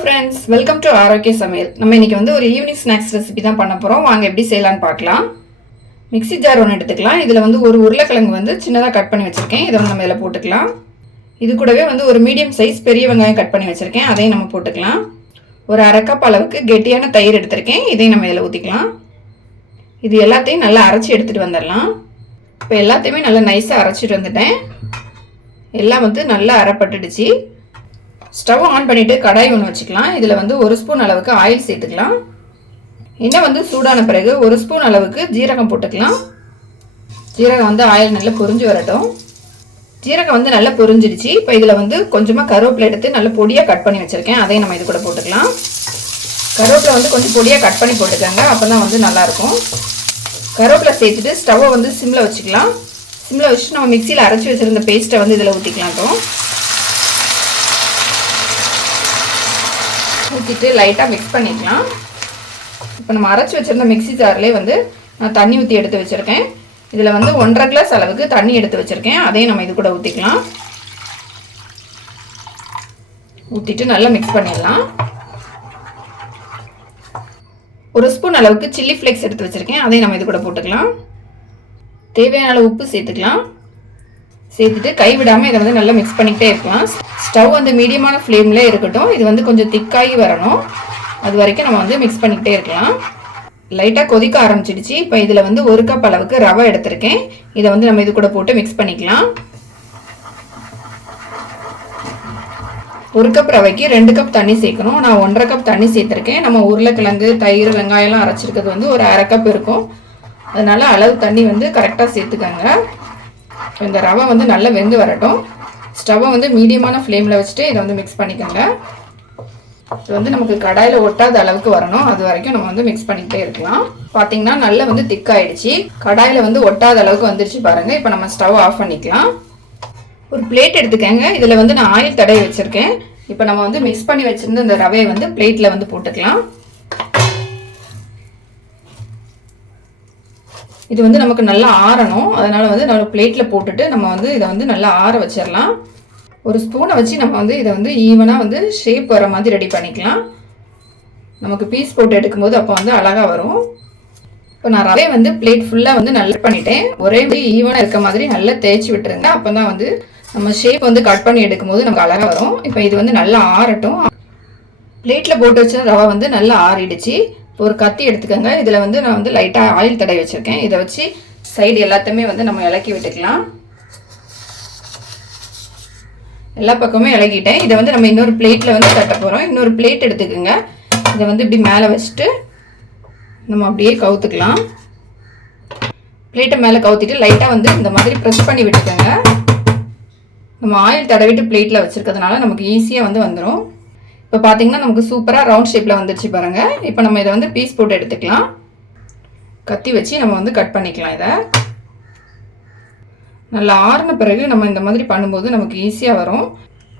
Friends welcome to ஆரோக்கிய சமையல். நம்ம இன்னைக்கு வந்து ஒரு ஈவினிங் ஸ்நாக்ஸ் ரெசிபி தான் பண்ண போகிறோம் வாங்க எப்படி செய்யலாம்னு பார்க்கலாம். மிக்ஸி ஜார் ஒன்று எடுத்துக்கலாம். இதில் வந்து ஒரு உருளைக்கிழங்கு வந்து சின்னதாக கட் பண்ணி வச்சுருக்கேன். இதை வந்து நம்ம இதில் போட்டுக்கலாம். இது கூடவே வந்து ஒரு மீடியம் சைஸ் பெரிய வெங்காயம் கட் பண்ணி வச்சுருக்கேன். அதையும் நம்ம போட்டுக்கலாம். ஒரு அரைக்கப் அளவுக்கு கெட்டியான தயிர் எடுத்திருக்கேன். இதையும் நம்ம இதில் ஊற்றிக்கலாம் இது எல்லாத்தையும் நல்லா அரைச்சி எடுத்துகிட்டு வந்துடலாம். இப்போ எல்லாத்தையுமே நல்லா நைஸாக அரைச்சிட்டு வந்துட்டேன். எல்லாம் வந்து நல்லா அரைப்பட்டுடுச்சு. ஸ்டவ் ஆன் பண்ணிவிட்டு கடாய் ஒன்று வச்சுக்கலாம். இதில் வந்து ஒரு ஸ்பூன் அளவுக்கு ஆயில் சேர்த்துக்கலாம். எண்ணெய் வந்து சூடான பிறகு ஒரு ஸ்பூன் அளவுக்கு ஜீரகம் போட்டுக்கலாம். ஜீரகம் வந்து ஆயில் நல்லா பொரிஞ்சு வரட்டும். ஜீரகம் வந்து நல்லா பொரிஞ்சிடுச்சு. இப்போ இதில் வந்து கொஞ்சமாக கருவேப்பிலை எடுத்து நல்லா பொடியாக கட் பண்ணி வச்சுருக்கேன். அதையும் நம்ம இது கூட போட்டுக்கலாம். கருவேப்பிலை வந்து கொஞ்சம் பொடியாக கட் பண்ணி போட்டுக்கோங்க. அப்போ தான் வந்து நல்லாயிருக்கும் கருவேப்பிலை சேர்த்துட்டு ஸ்டவ்வை வந்து சிம்மில் வச்சுக்கலாம். சிம்மில் வச்சுட்டு நம்ம மிக்சியில் அரைச்சி வச்சுருந்த பேஸ்ட்டை வந்து இதில் ஊற்றிக்கலாம் ஊற்றிட்டு லைட்டாக மிக்ஸ் பண்ணிக்கலாம். இப்போ நம்ம அரைச்சி வச்சுருந்த மிக்ஸி ஜார்லேயே வந்து நான் தண்ணி ஊற்றி எடுத்து வச்சுருக்கேன். இதில் வந்து ஒன்றரை கிளாஸ் அளவுக்கு தண்ணி எடுத்து வச்சுருக்கேன். அதையும் நம்ம இது கூட ஊற்றிக்கலாம் ஊற்றிட்டு நல்லா மிக்ஸ் பண்ணிடலாம். ஒரு ஸ்பூன் அளவுக்கு சில்லி ஃப்ளேக்ஸ் எடுத்து வச்சுருக்கேன். அதையும் நம்ம இது கூட போட்டுக்கலாம். தேவையான அளவு உப்பு சேர்த்துக்கலாம். சேர்த்துட்டு கைவிடாமல் இதை வந்து நல்லா மிக்ஸ் பண்ணிக்கிட்டே இருக்கலாம். ஸ்டவ் வந்து மீடியமான ஃப்ளேமில் இருக்கட்டும். இது வந்து கொஞ்சம் திக்காகி வரணும். அது வரைக்கும் நம்ம வந்து மிக்ஸ் பண்ணிக்கிட்டே இருக்கலாம். லைட்டாக கொதிக்க ஆரம்பிச்சிடுச்சு. இப்போ இதில் வந்து ஒரு கப் அளவுக்கு ரவை எடுத்திருக்கேன். இதை வந்து நம்ம இது கூட போட்டு மிக்ஸ் பண்ணிக்கலாம். ஒரு கப் ரவைக்கு ரெண்டு கப் தண்ணி சேர்க்கணும். நான் ஒன்றரை கப் தண்ணி சேர்த்துருக்கேன். நம்ம உருளைக்கிழங்கு தயிர் வெங்காயம்லாம் அரைச்சிருக்கிறது வந்து ஒரு அரை கப் இருக்கும். அதனால அளவு தண்ணி வந்து கரெக்டாக சேர்த்துக்கோங்க. இந்த ரவை வந்து நல்லா வெந்து வரட்டும். ஸ்டவ்வை வந்து மீடியமான ஃப்ளேமில் வச்சுட்டு இதை வந்து மிக்ஸ் பண்ணிக்கோங்க. இது வந்து நமக்கு கடாயில் ஒட்டாத அளவுக்கு வரணும். அது வரைக்கும் நம்ம வந்து மிக்ஸ் பண்ணிக்கிட்டே இருக்கலாம். பார்த்தீங்கன்னா நல்லா வந்து திக்காயிடுச்சு கடாயில் வந்து ஒட்டாத அளவுக்கு வந்துருச்சு பாருங்கள் இப்போ நம்ம ஸ்டவ் ஆஃப் பண்ணிக்கலாம். ஒரு பிளேட் எடுத்துக்கோங்க. இதில் வந்து நான் ஆயில் தடவை வச்சுருக்கேன். இப்போ நம்ம வந்து மிக்ஸ் பண்ணி வச்சுருந்த இந்த ரவையை வந்து பிளேட்டில் வந்து போட்டுக்கலாம். இது வந்து நமக்கு நல்லா ஆறணும். அதனால் வந்து நம்ம பிளேட்டில் போட்டுட்டு நம்ம வந்து இதை வந்து நல்லா ஆற வச்சிடலாம். ஒரு ஸ்பூனை வச்சு நம்ம வந்து இதை வந்து ஈவனாக வந்து ஷேப் வர மாதிரி ரெடி பண்ணிக்கலாம். நமக்கு பீஸ் போட்டு எடுக்கும்போது அப்போ வந்து அழகாக வரும். இப்போ நான் ரவை வந்து பிளேட் ஃபுல்லாக வந்து நல்லா பண்ணிட்டேன். ஒரே மாதிரி ஈவனாக இருக்க மாதிரி நல்லா தேய்ச்சி விட்டுருங்க. அப்போ தான் வந்து நம்ம ஷேப் வந்து கட் பண்ணி எடுக்கும்போது நமக்கு அழகாக வரும். இப்போ இது வந்து நல்லா ஆறட்டும். பிளேட்டில் போட்டு வச்ச ரவை வந்து நல்லா ஆறிடுச்சு. ஒரு கத்தி எடுத்துக்கோங்க. இதில் வந்து நான் வந்து லைட்டாக ஆயில் தடவி வச்சுருக்கேன். இதை வச்சு சைடு எல்லாத்தையுமே வந்து நம்ம இலக்கி விட்டுக்கலாம். எல்லா பக்கமும் இலக்கிட்டேன். இதை வந்து நம்ம இன்னொரு பிளேட்டில் வந்து தட்ட போகிறோம் இன்னொரு பிளேட் எடுத்துக்கோங்க. இதை வந்து இப்படி மேலே வச்சுட்டு நம்ம அப்படியே கவுத்துக்கலாம். பிளேட்டை மேலே கவுத்திட்டு லைட்டாக வந்து இந்த மாதிரி ப்ரெஸ் பண்ணி விட்டுக்கோங்க. நம்ம ஆயில் தடவிட்டு பிளேட்டில் வச்சுருக்கிறதுனால நமக்கு ஈஸியாக வந்து வந்துடும் இப்போ பார்த்தீங்கன்னா நமக்கு சூப்பராக ரவுண்ட் ஷேப்பில் வந்துருச்சு பாருங்கள் இப்போ நம்ம இதை வந்து பீஸ் போட்டு எடுத்துக்கலாம். கத்தி வச்சு நம்ம வந்து கட் பண்ணிக்கலாம் இதை. நல்லா ஆறின பிறகு நம்ம இந்த மாதிரி பண்ணும்போது நமக்கு ஈஸியாக வரும்.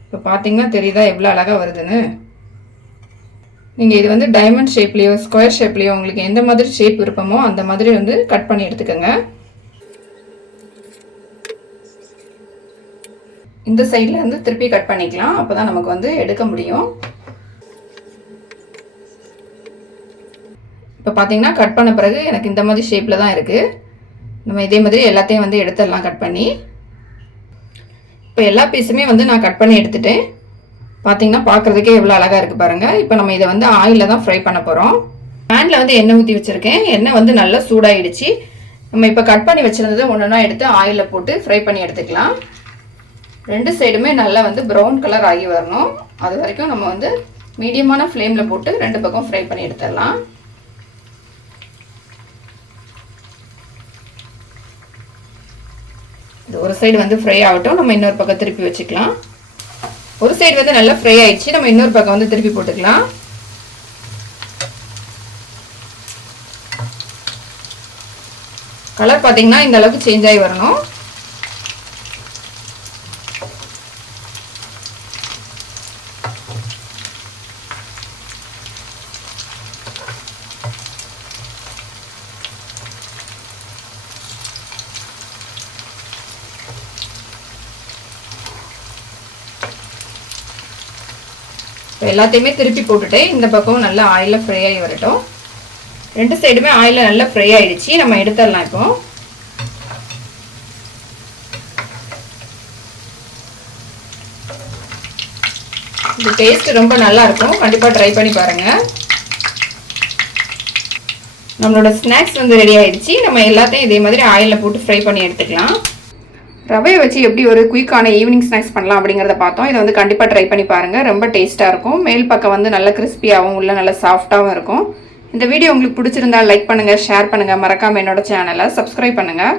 இப்போ பார்த்தீங்கன்னா தெரியுதா எவ்வளோ அழகாக வருதுன்னு? நீங்கள் இது வந்து டைமண்ட் ஷேப்லேயோ ஸ்கொயர் ஷேப்லேயோ உங்களுக்கு எந்த மாதிரி ஷேப் விருப்பமோ அந்த மாதிரி வந்து கட் பண்ணி எடுத்துக்கோங்க. இந்த சைடில் வந்து திருப்பி கட் பண்ணிக்கலாம். அப்போ தான் நமக்கு வந்து எடுக்க முடியும். இப்போ பார்த்தீங்கன்னா கட் பண்ண பிறகு எனக்கு இந்த மாதிரி ஷேப்பில் தான் இருக்குது நம்ம இதே மாதிரி எல்லாத்தையும் வந்து எடுத்துடலாம் கட் பண்ணி. இப்போ எல்லா பீஸுமே வந்து நான் கட் பண்ணி எடுத்துட்டேன். பார்த்தீங்கன்னா பார்க்குறதுக்கே எவ்வளோ அழகாக இருக்குது பாருங்கள் இப்போ நம்ம இதை வந்து ஆயிலில் தான் ஃப்ரை பண்ண போகிறோம் பேனில் வந்து எண்ணெய் ஊற்றி வச்சுருக்கேன். எண்ணெய் வந்து நல்லா சூடாகிடுச்சு நம்ம இப்போ கட் பண்ணி வச்சுருந்ததை ஒன்று ஒன்றா எடுத்து ஆயிலில் போட்டு ஃப்ரை பண்ணி எடுத்துக்கலாம். ரெண்டு சைடுமே நல்லா வந்து ப்ரௌன் கலர் ஆகி வரணும். அது வரைக்கும் நம்ம வந்து மீடியமான ஃப்ளேமில் போட்டு ரெண்டு பக்கம் ஃப்ரை பண்ணி எடுத்துடலாம். இது ஒரு சைடு வந்து ஃப்ரை ஆகட்டும். நம்ம இன்னொரு பக்கம் திருப்பி வச்சுக்கலாம். ஒரு சைடு வந்து நல்லா ஃப்ரை ஆயிடுச்சு. நம்ம இன்னொரு பக்கம் வந்து திருப்பி போட்டுக்கலாம். கலர் பார்த்தீங்கன்னா இந்த அளவுக்கு சேஞ்ச் ஆகி வரணும். இப்போ எல்லாத்தையுமே திருப்பி போட்டுட்டு இந்த பக்கம் நல்லா ஆயிலில் ஃப்ரை ஆகி வரட்டும். ரெண்டு சைடுமே ஆயிலில் நல்லா ஃப்ரை ஆகிடுச்சு நம்ம எடுத்துடலாம் இப்போ. இந்த டேஸ்ட் ரொம்ப நல்லா இருக்கும். கண்டிப்பாக ட்ரை பண்ணி பாருங்கள் நம்மளோட ஸ்நாக்ஸ் வந்து ரெடி ஆயிடுச்சு. நம்ம எல்லாத்தையும் இதே மாதிரி ஆயிலில் போட்டு ஃப்ரை பண்ணி எடுத்துக்கலாம். ரவையை வச்சு எப்படி ஒரு குயிக்கான ஈவினிங் ஸ்நாக்ஸ் பண்ணலாம் அப்படிங்கிறத பார்த்தோம். இதை வந்து கண்டிப்பாக ட்ரை பண்ணி பாருங்கள் ரொம்ப டேஸ்ட்டாக இருக்கும். மேல் பக்கம் வந்து நல்ல கிறிஸ்பியாகவும் உள்ள நல்ல சாஃப்டாகவும் இருக்கும். இந்த வீடியோ உங்களுக்கு பிடிச்சிருந்தா லைக் பண்ணுங்கள் ஷேர் பண்ணுங்கள் மறக்காமல் என்னோட சேனலை சப்ஸ்கிரைப் பண்ணுங்கள்